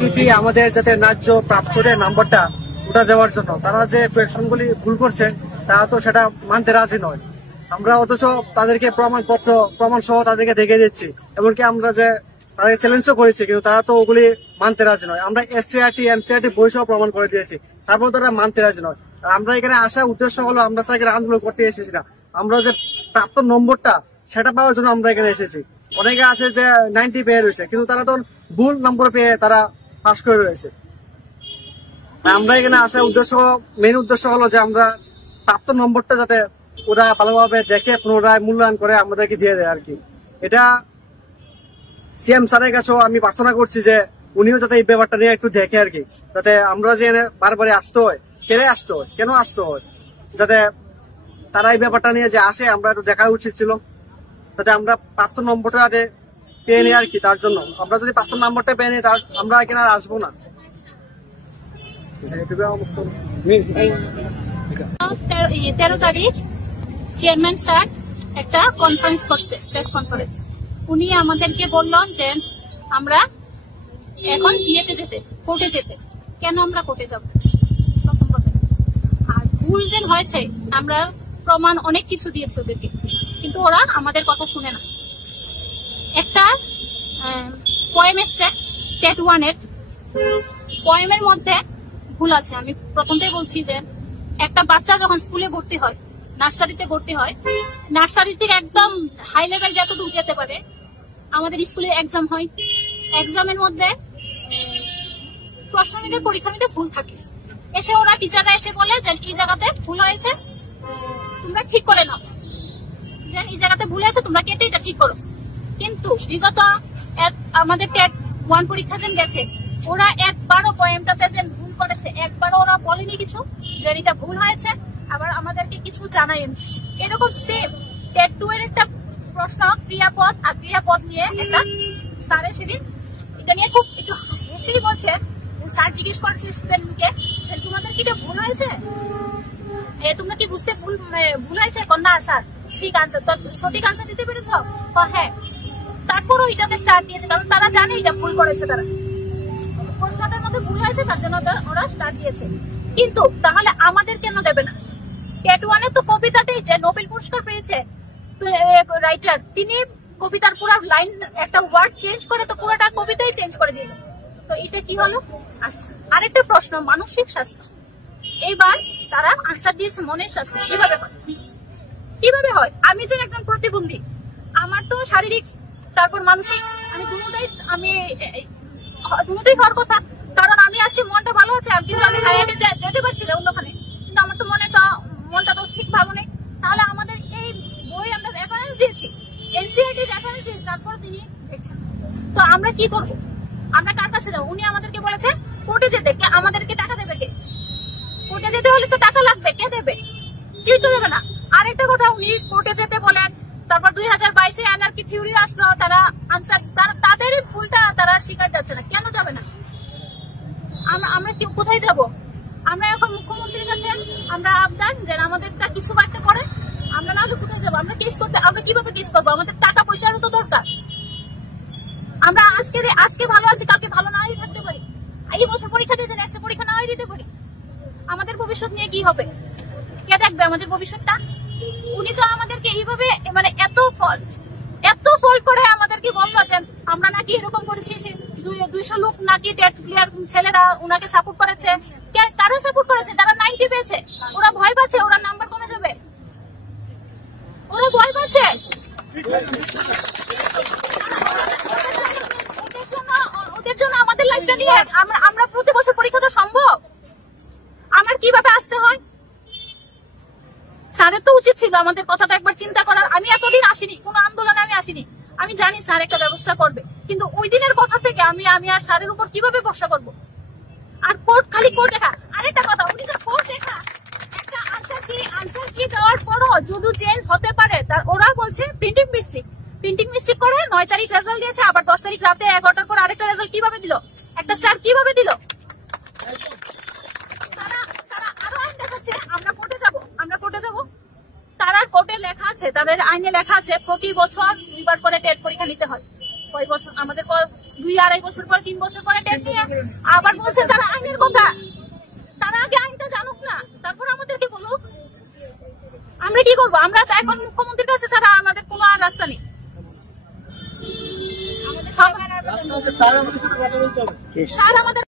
আমাদের যাতে ন্যায্য প্রাপ্ত নাম্বারটা ওটা দেওয়ার জন্য তারা যে কোয়েকশন গুলি ভুল করছে তারা তো সেটা মানতে রাজি নয়। আমরা অথচ তাদেরকে প্রমাণ সহ তাদেরকে দেখে দিচ্ছি, এমনকি আমরা যে তাদেরকে চ্যালেঞ্জও করেছি, কিন্তু তারা তো ওগুলি মানতে রাজি নয়। আমরা এসসিআরটি এনসিআরটি বই সহ প্রমাণ করে দিয়েছি, তারপর তারা মানতে রাজি নয়। আমরা এখানে আসার উদ্দেশ্য হলো আমরা এখানে আন্দোলন করতে এসেছি না, আমরা যে প্রাপ্ত নম্বরটা সেটা পাওয়ার জন্য আমরা এখানে এসেছি। অনেকে আছে যে 90 পেয়ে রয়েছে, কিন্তু তারা তো ভুল নম্বর পেয়ে তারা পাস করে রয়েছে। আমরা এখানে আসার মেইন উদ্দেশ্য হলো যে আমরা প্রাপ্ত নম্বরটা যাতে ওরা ভালোভাবে দেখে পুনরায় মূল্যায়ন করে আমাদেরকে দিয়ে দেয় আর কি। এটা সিএম স্যারের কাছেও আমি প্রার্থনা করছি যে উনিও যাতে এই ব্যাপারটা নিয়ে একটু দেখে আর কি, যাতে আমরা যে বারবারই আসতে হয়, কেন আসতে হয়, যাতে তারা এই ব্যাপারটা নিয়ে যে আসে আমরা একটু দেখা উচিত ছিল, যাতে আমরা প্রাপ্ত নম্বরটা যাতে পেয়ে নিই আর কি। তার জন্য আমরা যদি প্রাপ্ত নম্বরটা পেয়ে নিই আমরা এখানে আর আসবো না। 13 তারিখ চেয়ারম্যান স্যার একটা কনফারেন্স করছে, প্রেস কনফারেন্স। উনি আমাদেরকে বললেন যে আমরা এখন কোর্টে যেতে। কেন আমরা কোর্টে যাব? প্রথম কথা। আর ভুল যে হয়েছে, আমরা প্রমাণ অনেক কিছু দিয়েছে ওদেরকে, কিন্তু ওরা আমাদের কথা শুনে না। একটা পয়েম এসছে টেট 1 এর, পয়েমের মধ্যে ভুল আছে। আমি প্রথমটাই বলছি যে একটা বাচ্চা যখন স্কুলে ভর্তি হয়, নার্সারিতে ভর্তি হয়, নার্সারি থেকে একদম হাই লেভেল যতটুকু যেতে পারে, আমাদের স্কুলে এক্সাম হয়। এক্সামের মধ্যে প্রশ্ন নিতে পরীক্ষা নিতে ভুল থাকে। এসে ওরা টিচাররা এসে বলে যে এই জায়গাতে ভুল হয়েছে, তোমরা ঠিক করে নাও, যে এই জায়গাতে ভুল হয়েছে তোমরা কেটে এটা ঠিক করো। কিন্তু বিগত আমাদের টেট 1 পরীক্ষা যেন গেছে, ওরা একবারও পয়েমটাতে যে ভুল করেছে একবারও ওরা বলেনি কিছু যে এটা ভুল হয়েছে, আবার আমাদেরকে কিছু জানায়নি। এরকম সেম টেট 2 এর একটা প্রশ্ন ক্রিয়াপদ আর ক্রিয়াপদ নিয়ে একটা স্যারের সেদিন এটা নিয়ে খুব একটু হেসে বলছে। স্যার জিজ্ঞেস করছে স্টুডেন্টকে, তোমাদের কি এটা ভুল হয়েছে, তোমরা কি বুঝতে ভুল হয়েছে? না স্যার, ঠিক আনসার, সঠিক আনসার দিতে পেরেছ? হ্যাঁ। তারপরও এটাতে স্টার দিয়েছে, কারণ তারা জানে এটা ভুল করেছে, তারা প্রশ্নটার মধ্যে ভুল হয়েছে, তার জন্য ওরা স্টার দিয়েছে। কিন্তু তাহলে আমাদের কেন দেবে না? টেট 1 এর তো কবিতাতেই যে নোবেল পুরস্কার পেয়েছে রাইটার, তিনি কবিতার পুরো লাইন একটা ওয়ার্ড চেঞ্জ করে তো পুরোটা কবিতাই চেঞ্জ করে দিল। তো এটা কি হলো? আচ্ছা, আরেকটা প্রশ্ন, মানসিক স্বাস্থ্য। এইবার তারা আনসার দিয়েছে মনের স্বাস্থ্য। কিভাবে হয়? আমি যে একজন প্রতিবন্ধী, আমার তো শারীরিক তারপর মানসিক, আমি দুটোই হওয়ার কথা। কারণ আমি আজকে মনটা ভালো আছে, কিন্তু আমি হাইয়াটে যেতে পারছি না অন্যখানে, কিন্তু আমার তো মনটা তো ঠিক ভালো নেই। তাহলে আমাদের এই বই আমরা রেফারেন্স দিয়েছি, এনসিআরটি রেফারেন্স দিয়েছি, তারপর তিনি দেখছেন। তো আমরা কি করবো? আমরা কার কাছে যাবো? উনি আমাদেরকে বলেছে কোর্টে যেতে। আমাদেরকে টাকা দেবে কে? কোর্টে যেতে হলে তো টাকা লাগবে, কে দেবে? কেউ তো দেবে না। আরেকটা কথা, উনি কোর্টে যেতে বলেন, তারপর 2022-এ এনআরকি থিওরি আসলো, তারা আনসার তাদের ভুলটা তারা স্বীকার যাচ্ছে না, কেন যাবে না? আমরা কোথায় যাব? আমরা এখন মুখ্যমন্ত্রীর কাছে আমরা আবদার যে আমাদেরটা কিছু একটা করে, আমরা না হলে কোথায় যাবো? আমরা কিভাবে কেস করবো? আমাদের টাকা পয়সারও তো দরকার। আমরা আজকে ভালো আছি, কালকে ভালো নাই থাকতে পারি। এই বছর পরীক্ষা দিয়েছেন, নেক্সট পরীক্ষা নাই দিতে পারি। আমাদের ভবিষ্যৎ নিয়ে কি হবে? কে দেখবে আমাদের ভবিষ্যৎটা? উনি তো আমাদেরকে এইভাবে এত ফল করে আমাদেরকে বললো যে আমরা নাকি এরকম করেছি, 200 লোক নাকি টেট ক্লিয়ার ছেলেরা ওনাকে সাপোর্ট করেছে। কারা সাপোর্ট করেছে? যারা 90 পেয়েছে, ওরা ভয় পাচ্ছে, ওরা নাম্বার কমে যাবে, ওরা ভয় পাচ্ছে। ওদের জন্য আমাদের লাইফটা নিয়ে আমরা প্রতি বছর পরীক্ষা তো সম্ভব? আমার কিভাবে আসতে হয়? স্যারের তো উচিত ছিল আমাদের কথাটা একবার চিন্তা করার। আমি এতদিন আসিনি, কোন আন্দোলনে আমি আসিনি, আমি জানি স্যার একটা ব্যবস্থা করবে, কিন্তু ওই দিনের কথা থেকে আমি আর স্যারের উপর কিভাবে ভরসা করব? আর খালি কোর্ট দেখা। আরেকটা কথা, উনি যে কোর্ট দেখা একটা আনসার কি দেওয়ার পরও যদি চেঞ্জ হতে পারে, ওরা বলছে প্রিন্টিং মিস্টেক করে 9 তারিখ রেজাল্ট দিয়েছে, আবার 10 তারিখ রাতে 11টার পর আরেকটা রেজাল্ট কিভাবে দিল? একটা স্টার কিভাবে দিল? তারা আরো আইন দেখাচ্ছে আমরা কোর্টে যাব। তারা কোর্টে লেখা আছে, তাদের আইনে লেখা আছে প্রতি বছর 2বার করে টেট পরীক্ষা নিতে হয়। কয় বছর আমাদের 2-2.5 বছর পরে 3 বছর পরে টেট নিয়ে আবার বলছে তারা আইনের কথা। তারা আগে আইনটা জানুক না, তারপর আমাদেরকে বলুক। আমরা কি করবো? আমরা তো এখন মুখ্যমন্ত্রীর কাছে ছাড়া আমাদের কোনো আর রাস্তা নেই। স্যার আমাদের